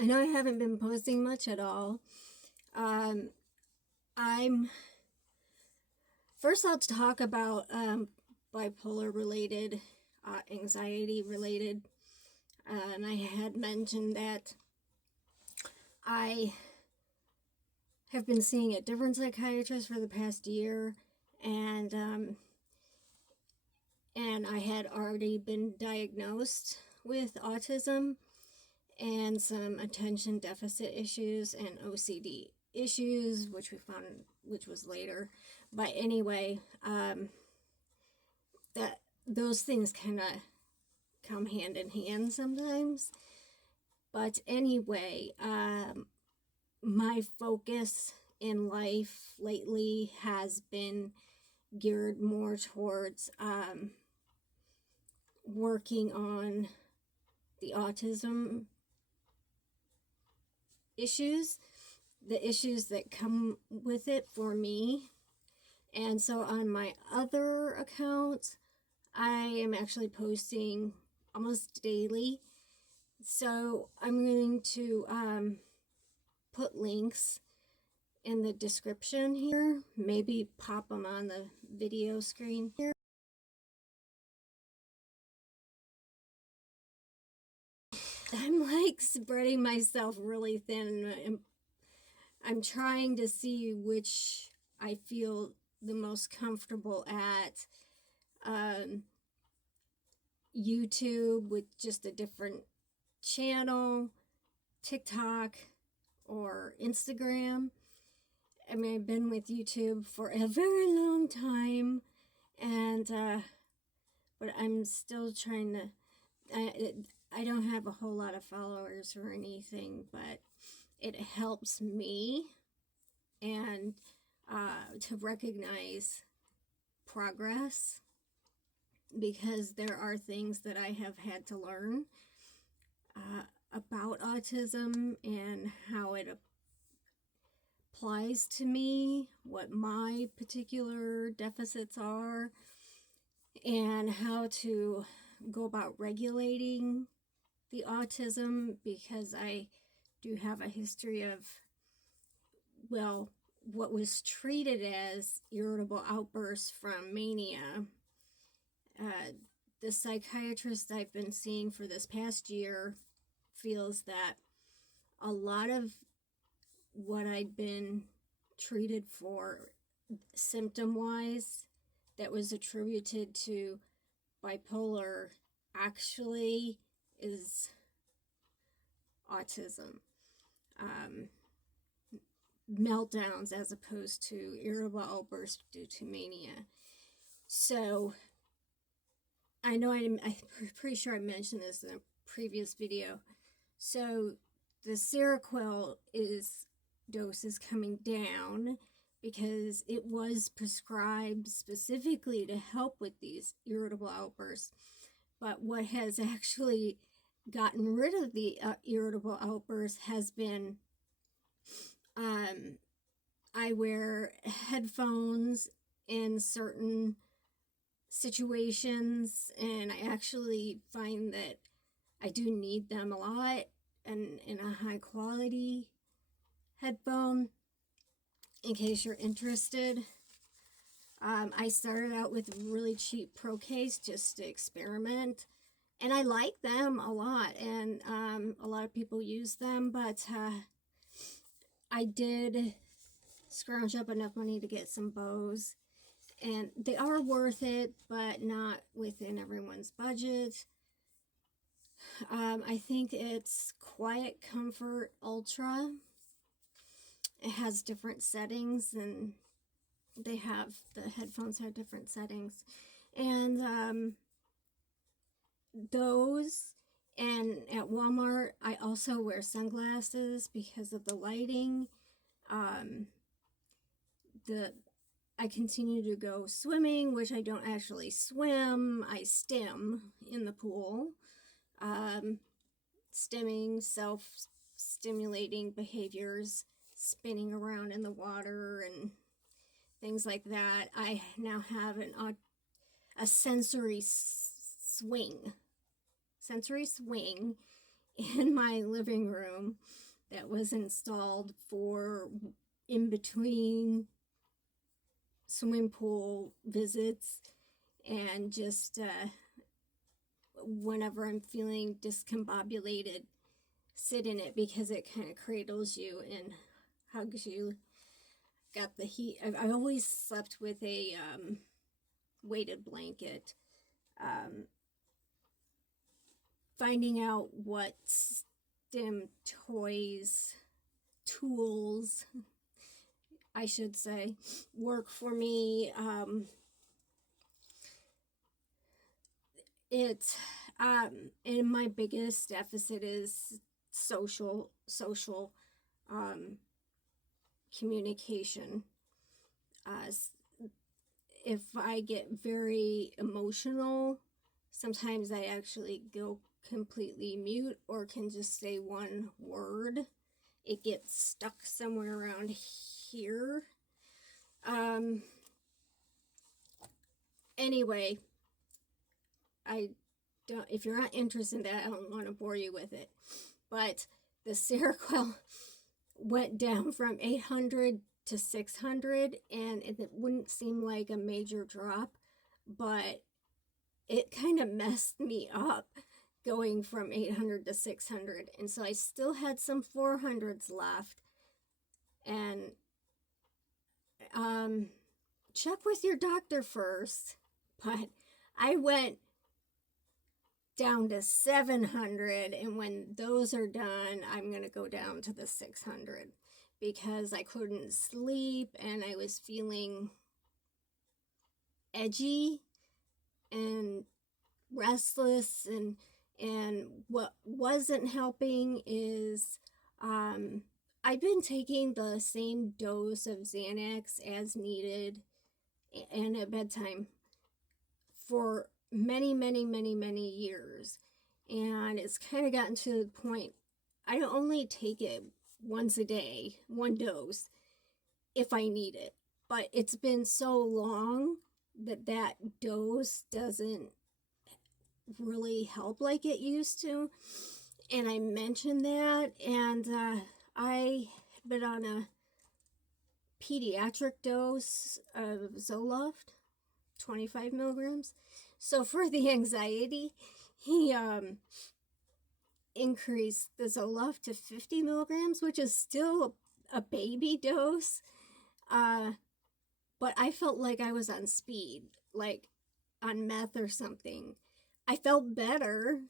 I know I haven't been posting much at all. I'm first I'll talk about bipolar related, anxiety related. And I had mentioned that I have been seeing a different psychiatrist for the past year, and I had already been diagnosed with autism and some attention deficit issues and OCD issues, which we found, which was later. But anyway, that those things kind of come hand in hand sometimes. But anyway, my focus in life lately has been geared more towards working on the autism issues, the issues that come with it for me. And so on my other account, I am actually posting almost daily. So I'm going to put links in the description here, maybe pop them on the video screen here. I'm like spreading myself really thin. I'm trying to see which I feel the most comfortable at. YouTube with just a different channel, TikTok, or Instagram. I mean, I've been with YouTube for a very long time, and but I'm still trying to. I don't have a whole lot of followers or anything, but it helps me and to recognize progress, because there are things that I have had to learn about autism and how it applies to me, what my particular deficits are, and how to go about regulating the autism, because I do have a history of, well, what was treated as irritable outbursts from mania. The psychiatrist I've been seeing for this past year feels that a lot of what I'd been treated for symptom-wise that was attributed to bipolar actually is autism. Meltdowns as opposed to irritable outbursts due to mania. So I know I'm pretty sure I mentioned this in a previous video. So the Seroquel dose is coming down because it was prescribed specifically to help with these irritable outbursts. But what has actually gotten rid of the irritable outbursts has been I wear headphones in certain situations, and I actually find that I do need them a lot, and in a high quality headphone. In case you're interested, I started out with a really cheap Pro case just to experiment, and I like them a lot, and a lot of people use them, but I did scrounge up enough money to get some Bose, and they are worth it, but not within everyone's budget. I think it's Quiet Comfort Ultra. It has different settings, and the headphones have different settings, and those, and at Walmart I also wear sunglasses because of the lighting. I continue to go swimming, which I don't actually swim, I stim in the pool. Stimming, self-stimulating behaviors, spinning around in the water and things like that. I now have a sensory swing, in my living room that was installed for in between swimming pool visits, and just whenever I'm feeling discombobulated, sit in it because it kind of cradles you and hugs you. Got the heat. I've always slept with a weighted blanket. Finding out what STEM tools, I should say, work for me. And my biggest deficit is social communication. If I get very emotional, sometimes I actually go completely mute or can just say one word. It gets stuck somewhere around here. Anyway, if you're not interested in that, I don't want to bore you with it. But the Seroquel went down from 800 to 600, and it wouldn't seem like a major drop, but it kind of messed me up going from 800 to 600. And so I still had some 400s left. And check with your doctor first. But I went down to 700, and when those are done, I'm going to go down to the 600 because I couldn't sleep and I was feeling edgy and restless, and what wasn't helping is I've been taking the same dose of Xanax as needed and at bedtime for many years, and it's kind of gotten to the point I only take it once a day, one dose, if I need it. But it's been so long that dose doesn't really help like it used to, and I mentioned that, and I had been on a pediatric dose of Zoloft, 25 milligrams. So for the anxiety, he increased the Zoloft to 50 milligrams, which is still a baby dose. But I felt like I was on speed, like on meth or something. I felt better,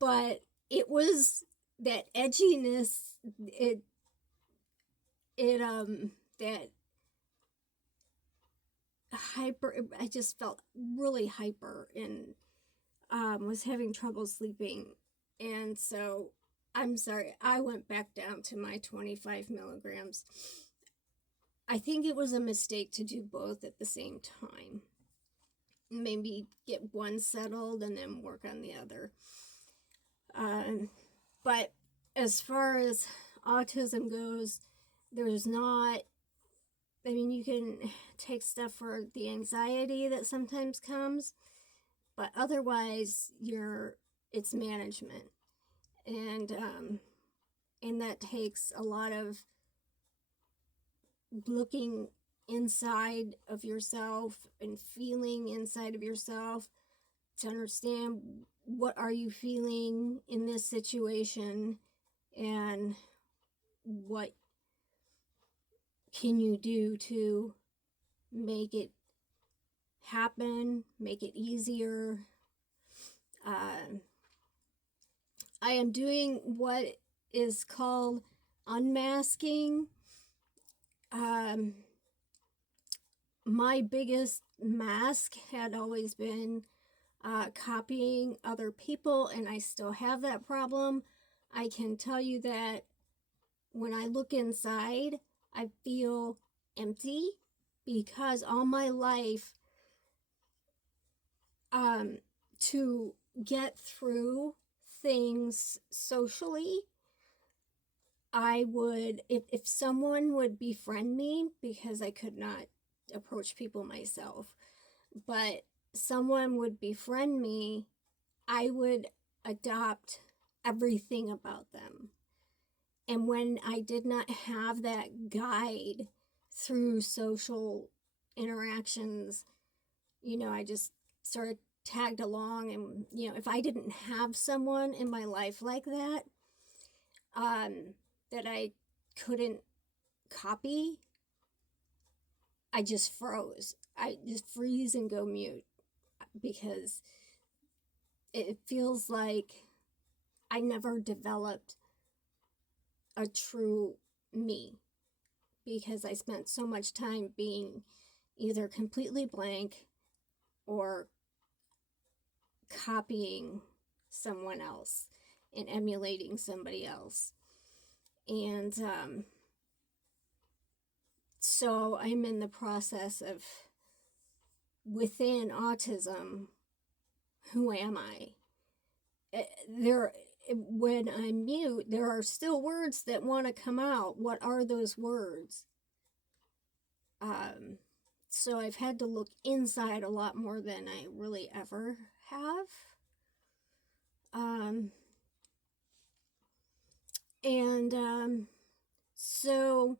but it was that edginess, that hyper, I just felt really hyper and was having trouble sleeping. And so I'm sorry, I went back down to my 25 milligrams. I think it was a mistake to do both at the same time. Maybe get one settled and then work on the other. But as far as autism goes, there's not, I mean, you can take stuff for the anxiety that sometimes comes, but otherwise it's management. And that takes a lot of looking inside of yourself and feeling inside of yourself to understand what are you feeling in this situation and what can you do to make it happen, make it easier. I am doing what is called unmasking. My biggest mask had always been copying other people, and I still have that problem. I can tell you that when I look inside, I feel empty because all my life, to get through things socially, I would, if someone would befriend me, because I could not approach people myself, but someone would befriend me, I would adopt everything about them. And when I did not have that guide through social interactions, I just sort of tagged along. And, if I didn't have someone in my life like that, that I couldn't copy, I just froze. I just freeze and go mute, because it feels like I never developed a true me, because I spent so much time being either completely blank or copying someone else and emulating somebody else. And so I'm in the process of, within autism, who am I? When I'm mute, there are still words that want to come out. What are those words? So I've had to look inside a lot more than I really ever have. So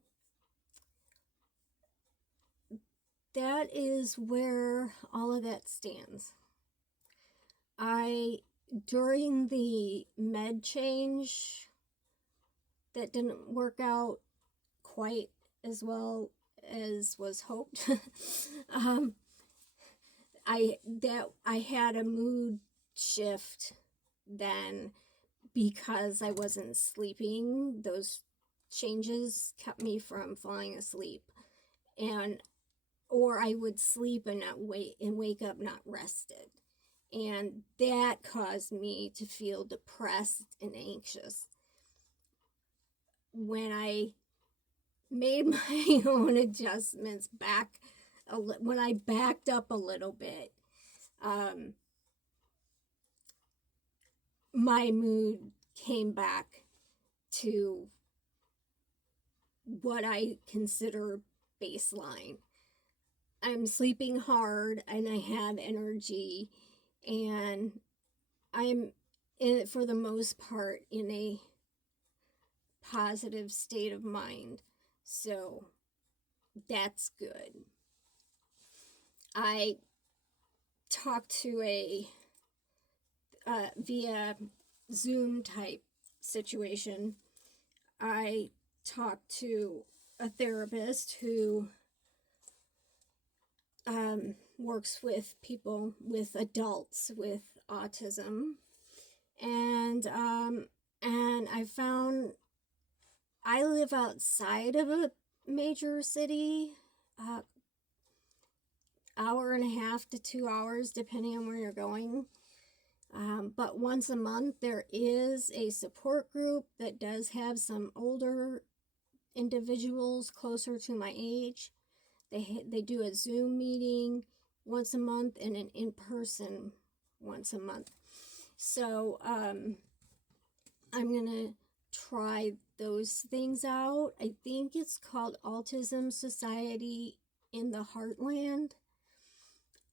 that is where all of that stands. During the med change, that didn't work out quite as well as was hoped. I had a mood shift then, because I wasn't sleeping. Those changes kept me from falling asleep, or I would sleep and wake up not rested. And that caused me to feel depressed and anxious. When I made my own adjustments when I backed up a little bit, my mood came back to what I consider baseline. I'm sleeping hard and I have energy, and I'm, for the most part, in a positive state of mind. So that's good. I talked to via Zoom type situation. I talked to a therapist who works with people, with adults with autism, and I found I live outside of a major city, hour and a half to 2 hours, depending on where you're going. But once a month, there is a support group that does have some older individuals closer to my age. They do a Zoom meeting once a month and an in-person once a month. So I'm going to try those things out. I think it's called Autism Society in the Heartland.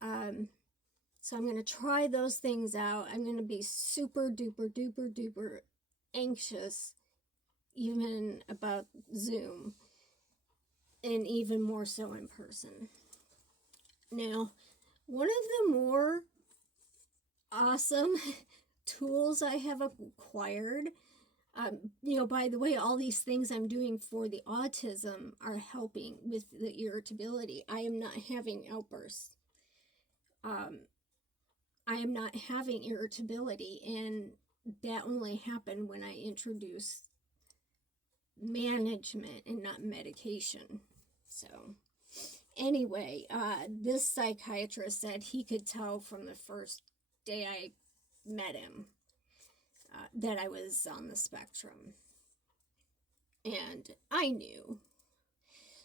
So I'm going to try those things out. I'm going to be super duper duper duper anxious even about Zoom, and even more so in person. Now, one of the more awesome tools I have acquired, by the way, all these things I'm doing for the autism are helping with the irritability. I am not having outbursts. I am not having irritability, and that only happened when I introduced management and not medication. So anyway, this psychiatrist said he could tell from the first day I met him that I was on the spectrum, and I knew.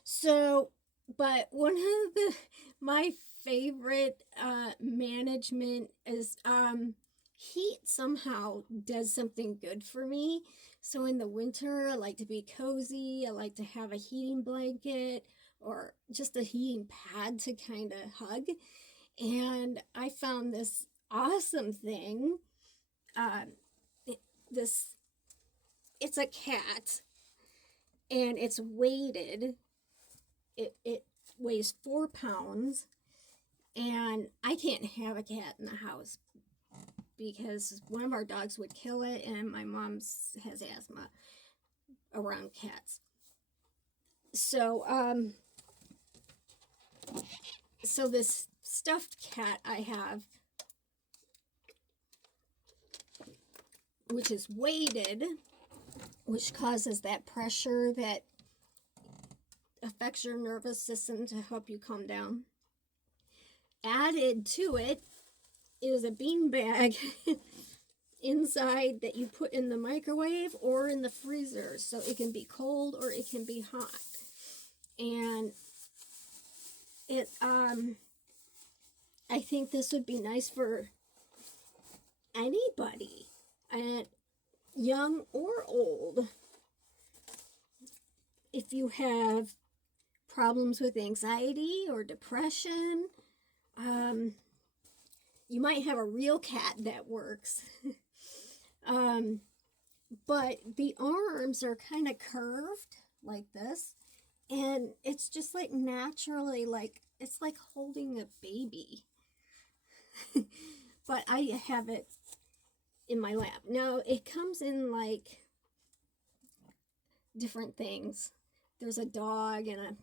So, but one of my favorite management is heat somehow does something good for me. So in the winter, I like to be cozy. I like to have a heating blanket or just a heating pad to kind of hug. And I found this awesome thing uh, this, it's a cat, and it's weighted. It weighs 4 pounds, and I can't have a cat in the house because one of our dogs would kill it, and my mom has asthma around cats. So, so this stuffed cat I have, which is weighted, which causes that pressure that affects your nervous system to help you calm down. Added to it is a bean bag inside that you put in the microwave or in the freezer, so it can be cold or it can be hot. And it I think this would be nice for anybody, young or old. If you have problems with anxiety or depression, you might have a real cat that works. But the arms are kind of curved like this, and it's just like naturally, like it's like holding a baby. But I have it in my lap. Now it comes in like different things. There's a dog and a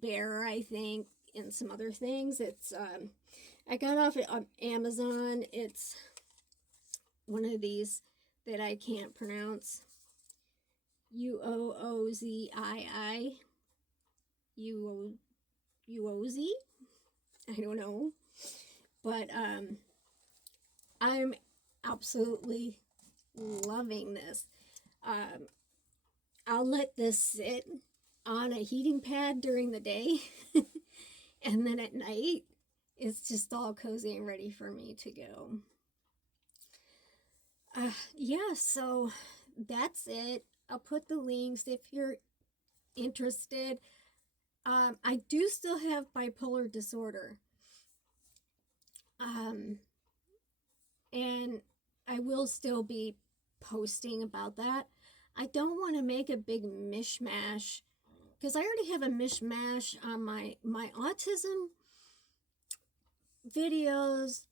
bear, I think, and some other things. It's I got off it on Amazon. It's one of these that I can't pronounce. Uoozii. Uoz. I don't know. But I'm absolutely loving this. I'll let this sit on a heating pad during the day, and then at night it's just all cozy and ready for me to go. Yeah, so that's it. I'll put the links if you're interested. I do still have bipolar disorder. And I will still be posting about that. I don't want to make a big mishmash because I already have a mishmash on my autism videos.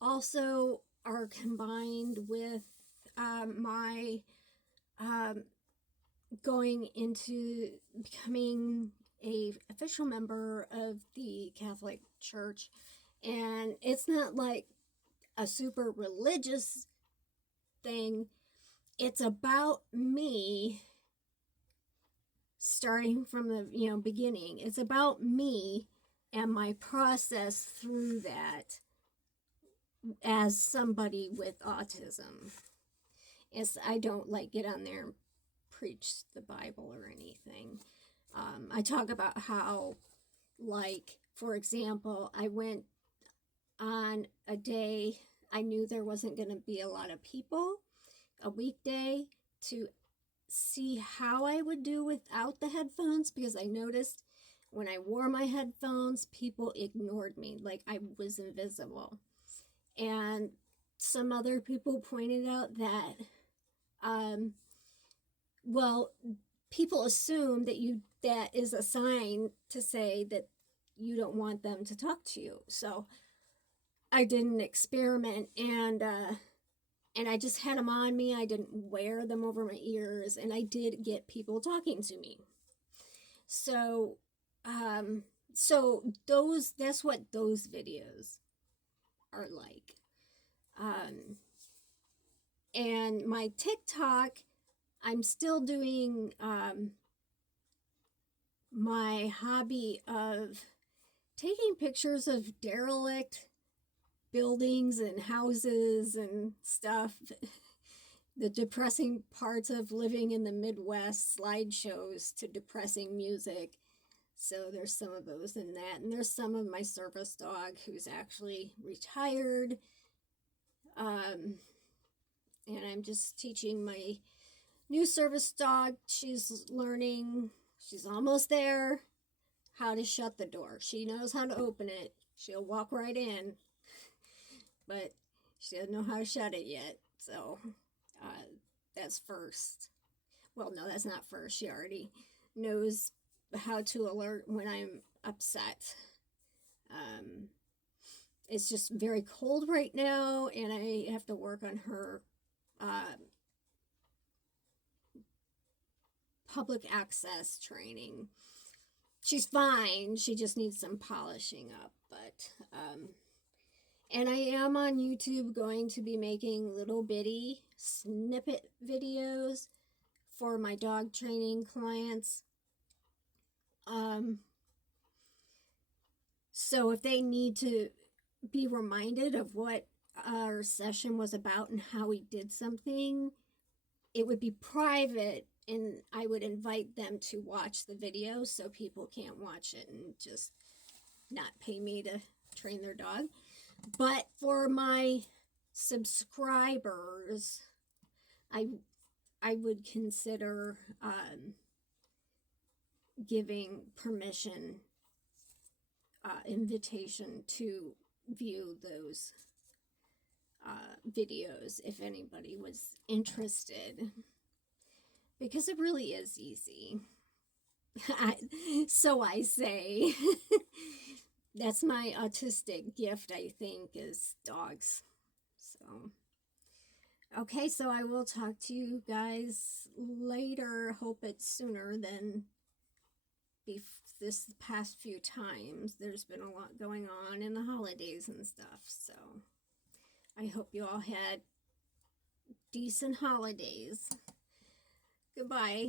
Also are combined with my going into becoming a official member of the Catholic Church, and it's not like a super religious thing. It's about me starting from the beginning. It's about me and my process through that as somebody with autism. I don't like get on there and preach the Bible or anything. I talk about how, like, for example, I went on a day I knew there wasn't going to be a lot of people, a weekday, to see how I would do without the headphones, because I noticed when I wore my headphones, people ignored me, like I was invisible. And some other people pointed out that, well, people assume that is a sign to say that you don't want them to talk to you. So I did an experiment, and I just had them on me. I didn't wear them over my ears, and I did get people talking to me. So, that's what those videos are like. And my TikTok, I'm still doing my hobby of taking pictures of derelict buildings and houses and stuff, the depressing parts of living in the Midwest, slideshows to depressing music. So there's some of those in that, and there's some of my service dog who's actually retired, and I'm just teaching my new service dog. She's learning, she's almost there, how to shut the door. She knows how to open it. She'll walk right in, but she doesn't know how to shut it yet. So that's first. Well, no, that's not first. She already knows how to alert when I'm upset. It's just very cold right now, and I have to work on her public access training. She's fine. She just needs some polishing up. But, and I am on YouTube going to be making little bitty snippet videos for my dog training clients. So if they need to be reminded of what our session was about and how we did something, it would be private, and I would invite them to watch the video so people can't watch it and just not pay me to train their dog. But for my subscribers, I would consider giving permission, invitation to view those videos if anybody was interested, because it really is easy. So I say. That's my autistic gift, I think, is dogs. So, okay, so I will talk to you guys later. Hope it's sooner than this past few times. There's been a lot going on in the holidays and stuff. So, I hope you all had decent holidays. Goodbye.